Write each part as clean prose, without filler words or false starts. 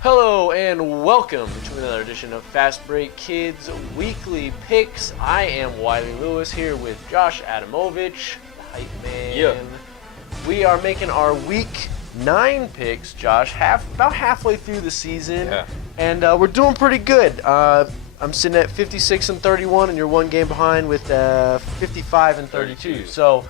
Hello and welcome to another edition of Fastbreak Kids Weekly Picks. I am Wiley Lewis here with Josh Adamovich, the hype man. Yeah. We are making our Week 9 picks, Josh, about halfway through the season, and we're doing pretty good. I'm sitting at 56 and 31, and you're one game behind with 55 and 32. So,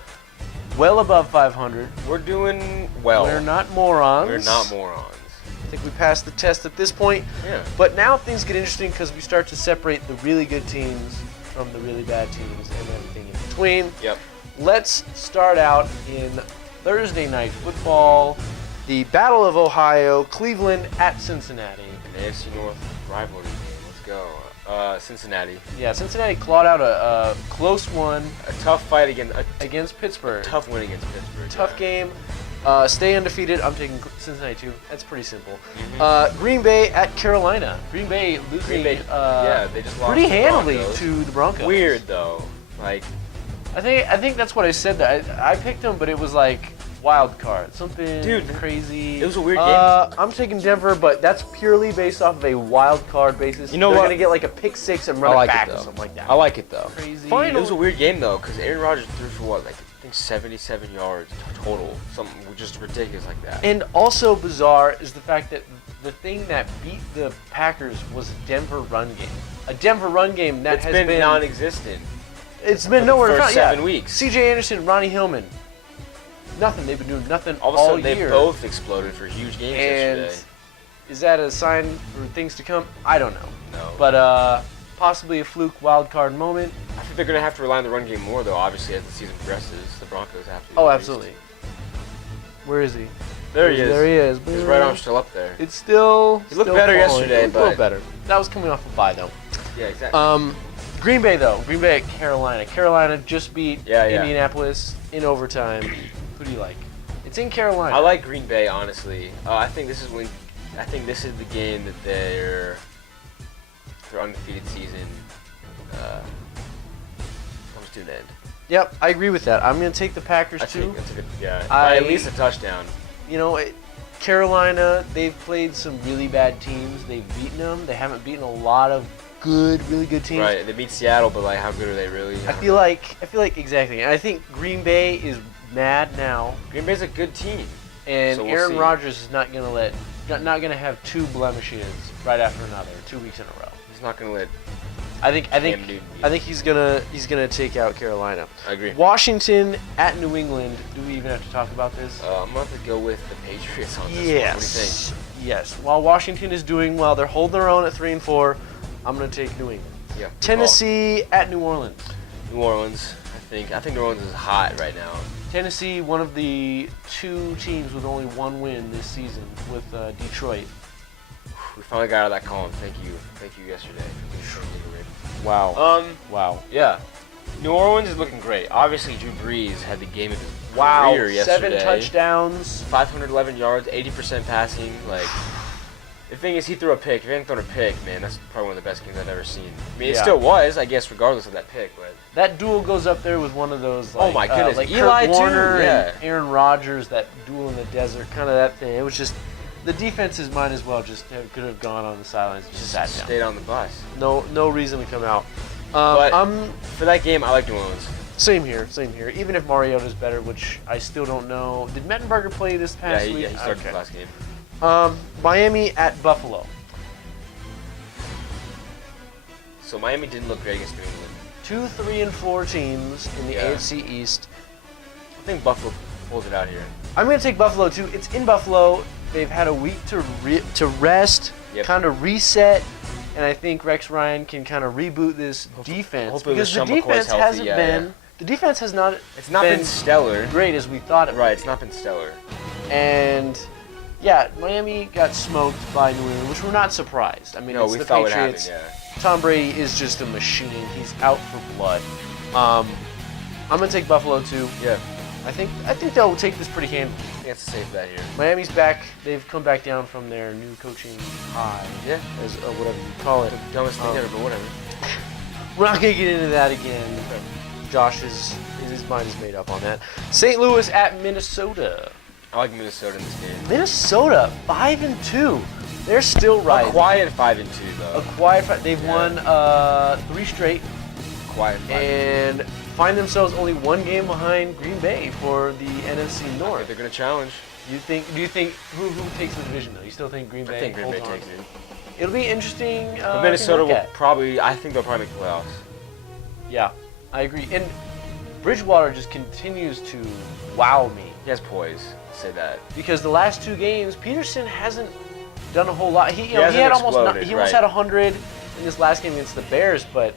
well above 500. We're doing well. We're not morons. We're not morons. I think we passed the test at this point. Yeah. But now things get interesting because we start to separate the really good teams from the really bad teams and everything in between. Yep. Let's start out in Thursday Night Football, the Battle of Ohio, Cleveland at Cincinnati. An AFC North rivalry. Let's go. Cincinnati. Yeah, Cincinnati clawed out a close one. A tough fight against Pittsburgh. A tough win against Pittsburgh. Tough game. Stay undefeated. I'm taking Cincinnati too. That's pretty simple. Mm-hmm. Green Bay at Carolina. Green Bay losing they just lost pretty to the handily Broncos. to the Broncos. Weird though. Like, I think that's what I said. That I picked them, but it was like wild card, something crazy. It was a weird game. I'm taking Denver, but that's purely based off of a wild card basis. You know They're what? gonna get like a pick six and run it back or something like that. I like it though. Crazy. It was a weird game though, because Aaron Rodgers threw for what, like I think 77 yards total, something just ridiculous like that. And also bizarre is the fact that the thing that beat the Packers was a Denver run game. A Denver run game that has been non-existent. It's been nowhere to first find. 7 weeks. C.J. Anderson, Ronnie Hillman. Nothing. They've been doing nothing All of a sudden, year. they both exploded for huge games yesterday. Is that a sign for things to come? I don't know. No. But possibly a fluke wild card moment. I think they're going to have to rely on the run game more, though, obviously, as the season progresses. The Broncos have to. Oh, absolutely. Where is he? There he is. There he is. His right arm's still up there. It's still. He looked better yesterday, but. A little better. That was coming off a bye, though. Yeah, exactly. Green Bay, though. Green Bay at Carolina. Carolina just beat Yeah. Indianapolis in overtime. Who do you like? It's in Carolina. I like Green Bay, honestly. I think this is the game that their undefeated season comes to an end. Yep, I agree with that. I'm going to take the Packers, too. By at least a touchdown. You know, Carolina, they've played some really bad teams. They've beaten them. They haven't beaten a lot of really good teams. Right, they beat Seattle, but like, how good are they really? I feel like exactly. And I think Green Bay is mad now. Green Bay's a good team, and so we'll Aaron see. Rodgers is not gonna have 2 blemishes right after another, 2 weeks in a row. He's not gonna let. I think he's gonna take out Carolina. I agree. Washington at New England. Do we even have to talk about this? I'm gonna have to go with the Patriots on this one. Yes. What do you think? Yes. While Washington is doing well, they're holding their own at 3-4. I'm gonna take New England. Yeah. Tennessee at New Orleans. New Orleans. I think New Orleans is hot right now. Tennessee, one of the 2 teams with only 1 win this season, with Detroit. We finally got out of that column. Thank you yesterday. Wow. Wow. Yeah. New Orleans is looking great. Obviously, Drew Brees had the game of his career yesterday. 7 touchdowns, 511 yards, 80% passing. Like, the thing is, he threw a pick. If he hadn't thrown a pick, man, that's probably one of the best games I've ever seen. I mean, it still was, I guess, regardless of that pick. But that duel goes up there with one of those. Like, oh my goodness, like Eli Kurt Warner too. Yeah. And Aaron Rodgers, that duel in the desert, kind of that thing. It was just the defenses might as well just could have gone on the sidelines, and just sat down. Stayed on the bus. No reason to come out. But for that game, I like New Orleans. Same here. Even if Mariota's better, which I still don't know. Did Mettenberger play this past week? Yeah, he started the last game. Miami at Buffalo. So Miami didn't look great against New England. 2, 3, and 4 teams in the AFC East. I think Buffalo pulls it out here. I'm going to take Buffalo too. It's in Buffalo. They've had a week to rest, kind of reset, and I think Rex Ryan can kind of reboot this defense because the defense hasn't been. The defense has not. It's not been stellar. Great as we thought it. Right, it's not been stellar. And yeah, Miami got smoked by New England, which we're not surprised. I mean, it's the Patriots. Tom Brady is just a machine. He's out for blood. I'm gonna take Buffalo too. Yeah. I think they'll take this pretty handily. I think that's a safe bet here. Miami's back. They've come back down from their new coaching high. Yeah. As whatever you call it. The dumbest thing ever, but whatever. We're not gonna get into that again. Josh's his mind is made up on that. St. Louis at Minnesota. I like Minnesota in this game. Minnesota 5-2. They're still rising. A quiet 5-2 though. A quiet. They've won 3 straight. Quiet 5-2. And find themselves only 1 game behind Green Bay for the NFC North. I think they're gonna challenge. Do you think who takes the division though? You still think Green Bay? I think Green Bay holds on? takes it. It'll be interesting. But Minnesota will probably. I think they'll probably make the playoffs. Yeah, I agree. And Bridgewater just continues to wow me. He has poise. Say that. Because the last 2 games, Peterson hasn't done a whole lot. He hasn't had almost exploded, he almost had 100 in this last game against the Bears, but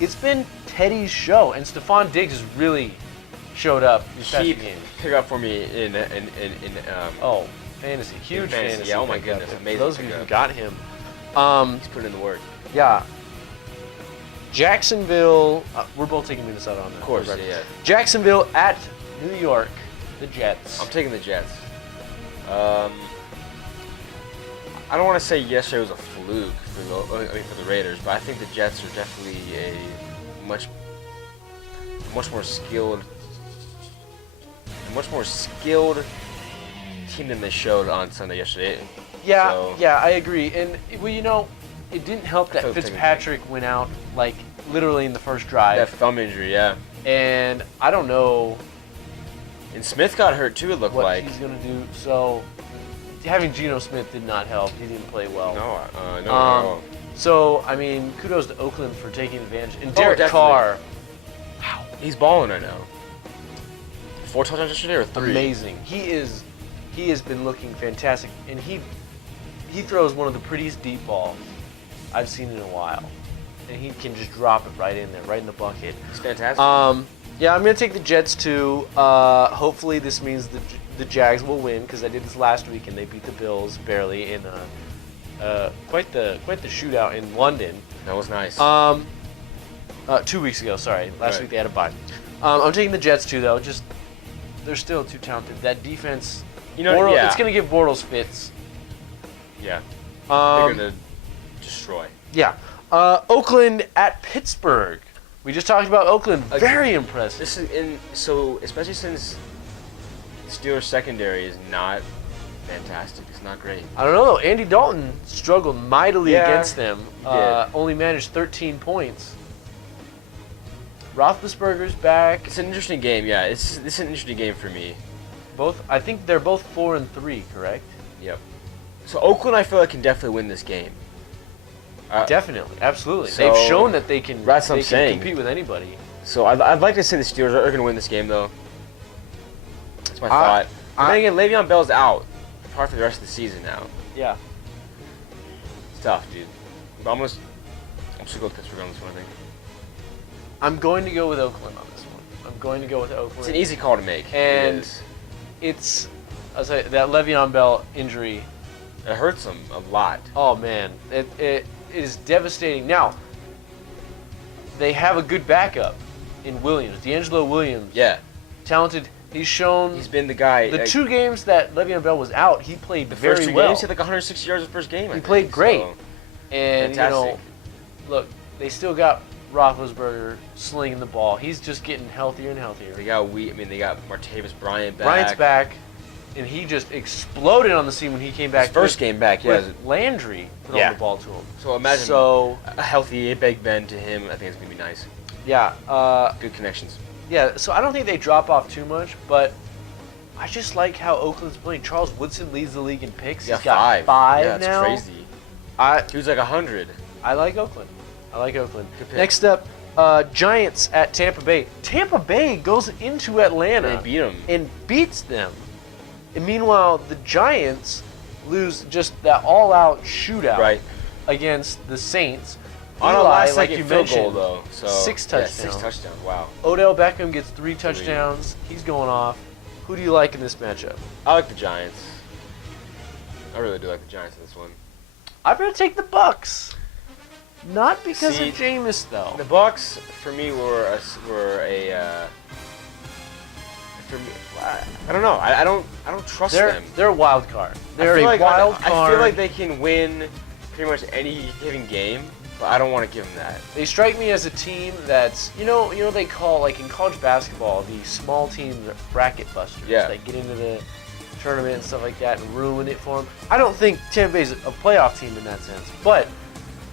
it's been Teddy's show, and Stephon Diggs has really showed up these past few games. Pick up for me in fantasy, huge fantasy. Yeah, oh my goodness, amazing. For those of you who got him, he's putting in the work. Yeah. Jacksonville. We're both taking Minnesota on that. Of course, yeah. Jacksonville at New York. The Jets. I'm taking the Jets. I don't want to say yesterday was a fluke for the Raiders, but I think the Jets are definitely a much more skilled team than they showed on Sunday yesterday. Yeah, I agree. And well, it didn't help that Fitzpatrick went out like literally in the first drive. That thumb injury, yeah. And I don't know. And Smith got hurt too. It looked like what he's gonna do. So having Geno Smith did not help. He didn't play well. No. So I mean, kudos to Oakland for taking advantage. And Derek Carr. Wow. He's balling right now. 4 touchdowns yesterday or 3? Amazing. He has been looking fantastic, and he throws one of the prettiest deep balls I've seen in a while, and he can just drop it right in there, right in the bucket. He's fantastic. Yeah, I'm gonna take the Jets too. Hopefully, this means the Jags will win because I did this last week and they beat the Bills barely in quite the shootout in London. That was nice. 2 weeks ago. Sorry, last week they had a bye. I'm taking the Jets too, though. Just they're still too talented. That defense, it's gonna give Bortles fits. Yeah. They're gonna destroy. Yeah. Oakland at Pittsburgh. We just talked about Oakland. Very impressive. This is so especially since Steelers secondary is not fantastic. It's not great. I don't know though. Andy Dalton struggled mightily against them. Only managed 13 points. Roethlisberger's back. It's an interesting game. Yeah, this is an interesting game for me. I think they're both 4-3, correct? Yep. So Oakland, I feel like can definitely win this game. Definitely, absolutely. So, they've shown that they can. That's what I'm can saying. compete with anybody. So I'd like to say the Steelers are going to win this game, though. That's my thought. But then again, Le'Veon Bell's out probably for the rest of the season now. Yeah. It's tough, dude. But I'm just going to go with Pittsburgh on this one, I think. I'm going to go with Oakland on this one. I'm going to go with Oakland. It's an easy call to make. And it's, I'll say, that Le'Veon Bell injury. It hurts them a lot. Oh, man. It is devastating. Now, they have a good backup in Williams. D'Angelo Williams. Yeah. Talented. He's shown. He's been the guy. The 2 games that Le'Veon Bell was out, he played very well. The first 2 games, he had like 160 yards the first game. He played great. So. And, Fantastic. Look, they still got Roethlisberger slinging the ball. He's just getting healthier and healthier. They got Martavis Bryant back. Bryant's back, and he just exploded on the scene when he came back. His first game back, yeah. With Landry put on the ball to him. So imagine a healthy Big Ben to him. I think it's going to be nice. Yeah. Good connections. Yeah, so I don't think they drop off too much, but I just like how Oakland's playing. Charles Woodson leads the league in picks. He's got 5 now. That's crazy. He was like 100. I like Oakland. Next up, Giants at Tampa Bay. Tampa Bay goes into Atlanta and they beat them. And beats them. And meanwhile, the Giants lose just that all-out shootout against the Saints. On a last second field goal, mentioned, though. So 6 touchdowns. Yeah, 6 touchdowns. Wow. Odell Beckham gets 3 touchdowns. He's going off. Who do you like in this matchup? I like the Giants. I really do like the Giants in this one. I'm going to take the Bucks. Not because of Jameis, though. The Bucks, for me, were I don't know. I don't trust them. They're a wild card. They're a like wild card. I feel like they can win pretty much any given game, but I don't want to give them that. They strike me as a team that's, you know they call, like in college basketball, the small team bracket busters. Yeah. That get into the tournament and stuff like that and ruin it for them. I don't think Tampa Bay's a playoff team in that sense, but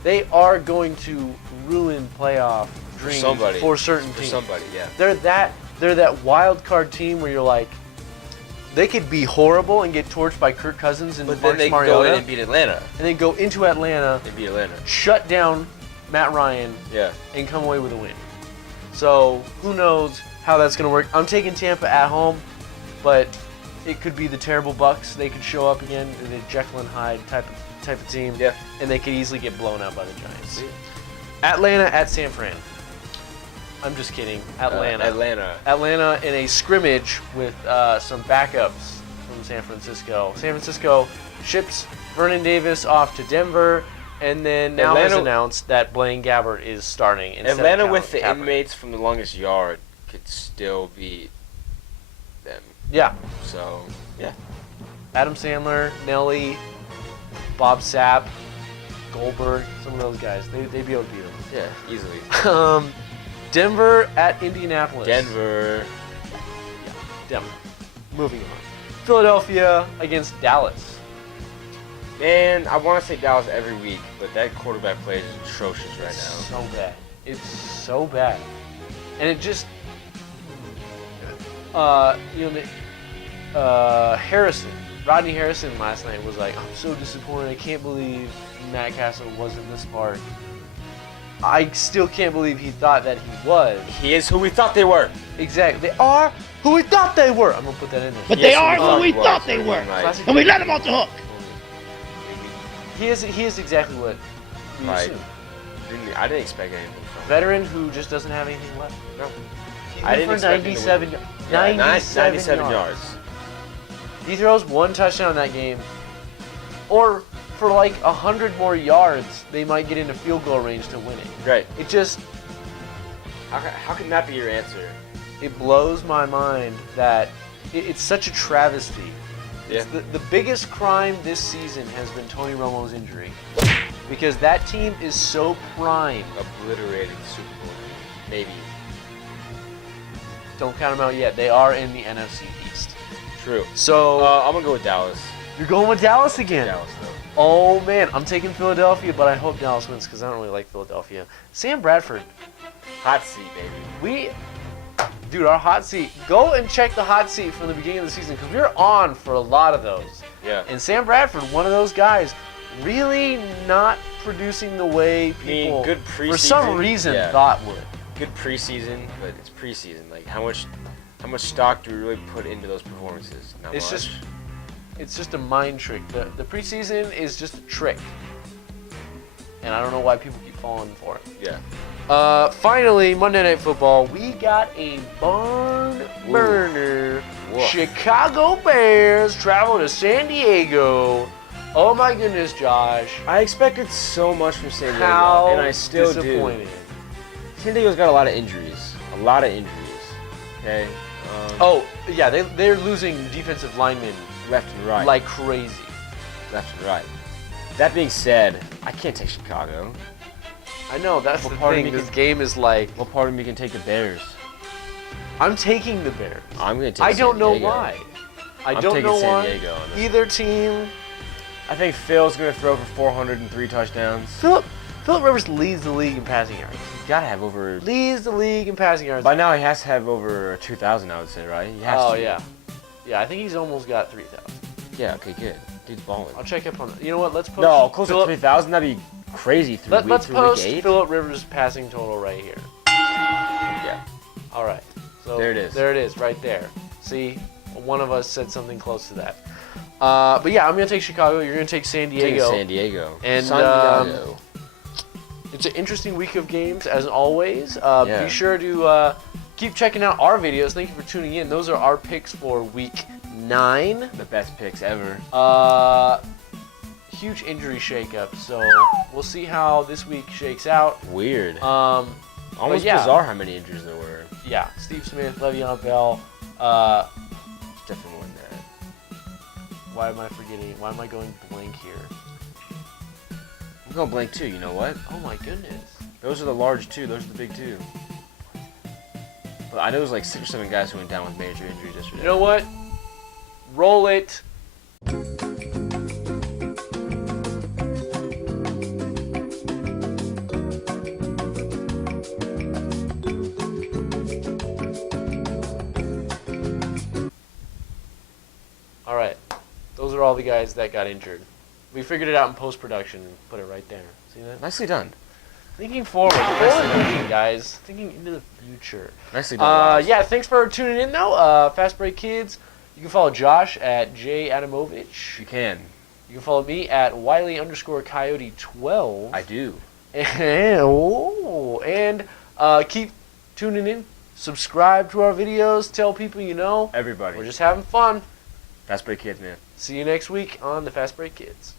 they are going to ruin playoff dreams for certain teams. Somebody, yeah. They're that wild card team where you're like, they could be horrible and get torched by Kirk Cousins and but then they Mariota, go in and beat Atlanta. and then go into Atlanta and beat Atlanta, shut down Matt Ryan, and come away with a win. So who knows how that's going to work? I'm taking Tampa at home, but it could be the terrible Bucks. They could show up again, the Jekyll and Hyde type of team, and they could easily get blown out by the Giants. Atlanta at San Fran. I'm just kidding. Atlanta in a scrimmage with some backups from San Francisco. San Francisco ships Vernon Davis off to Denver, and then now has announced that Blaine Gabbert is starting. Atlanta with the inmates from the longest yard could still beat them. Yeah. So, yeah. Adam Sandler, Nelly, Bob Sapp, Goldberg, some of those guys. They'd be able to beat them. Yeah, easily. Denver at Indianapolis. Denver. Yeah, Denver. Moving on. Philadelphia against Dallas. Man, I want to say Dallas every week, but that quarterback play is atrocious right now. So bad. It's so bad. And it just, Rodney Harrison last night was like, I'm so disappointed. I can't believe Matt Castle wasn't this smart. I still can't believe he thought that he was. He is who we thought they were. Exactly. They are who we thought they were. I'm going to put that in there. But they are who we thought they were. And we let them off the hook. He is exactly what we assumed. I didn't expect anything from him. Veteran who just doesn't have anything left. No. I didn't expect 97 yards. He throws one touchdown in that game. Or for like 100 more yards, they might get into field goal range to win it. Right. It just... How can that be your answer? It blows my mind that it's such a travesty. Yeah. The biggest crime this season has been Tony Romo's injury. Because that team is so prime. Obliterated Super Bowl. Maybe. Don't count them out yet. They are in the NFC East. True. So I'm going to go with Dallas. You're going with Dallas again? Dallas, though. Oh, man. I'm taking Philadelphia, but I hope Dallas wins because I don't really like Philadelphia. Sam Bradford. Hot seat, baby. Dude, our hot seat. Go and check the hot seat from the beginning of the season because we were on for a lot of those. Yeah. And Sam Bradford, one of those guys, really not producing the way people, good preseason, for some reason, thought would. Good preseason, but it's preseason. Like, how much stock do we really put into those performances? Not much. It's just a mind trick. The preseason is just a trick. And I don't know why people keep falling for it. Yeah. Finally, Monday Night Football, we got a barn burner. Chicago Bears travel to San Diego. Oh my goodness, Josh. I expected so much from San Diego, How and I still disappointed. do. San Diego's got a lot of injuries. Okay. They're losing defensive linemen left and right. like crazy. Left and right. That being said, I can't take Chicago. I know, that's the thing. This game is like... What part of me can take the Bears? I'm taking the Bears. I'm going to take San Diego. I don't know why. I'm taking San Diego on this. Either team... I think Phil's going to throw for 403 touchdowns. Philip Rivers leads the league in passing yards. He's got to have over... Leads the league in passing yards. By now he has to have over 2,000, I would say, right? He has to. Yeah. Yeah, I think he's almost got 3,000. Yeah, okay, good. Dude's balling. I'll check up on that. You know what? Let's post... No, close to 3,000. That'd be crazy. Let's post Philip Rivers' passing total right here. Yeah. All right. So there it is. There it is, right there. See? One of us said something close to that. But yeah, I'm going to take Chicago. You're going to take San Diego. San Diego. And it's an interesting week of games, as always. Be sure to keep checking out our videos. Thank you for tuning in. Those are our picks for Week 9. The best picks ever. Huge injury shakeup, so we'll see how this week shakes out. Weird. Almost bizarre how many injuries there were. Yeah, Steve Smith, Le'Veon Bell, definitely more than that. Why am I forgetting? Why am I going blank here? I'm going blank too. You know what? Oh my goodness. Those are the large two. Those are the big two. But I know there's like 6 or 7 guys who went down with major injuries yesterday. You know what? Roll it. All right. Those are all the guys that got injured. We figured it out in post-production and put it right there. See that? Nicely done. Thinking forward, guys. Thinking into the future. Nicely done. Yeah, thanks for tuning in, though. Fastbreak Kids. You can follow Josh at jadamovich. You can. You can follow me at Wiley_Coyote12. I do. And keep tuning in. Subscribe to our videos. Tell people you know. Everybody. We're just having fun. Fastbreak Kids, man. See you next week on the Fastbreak Kids.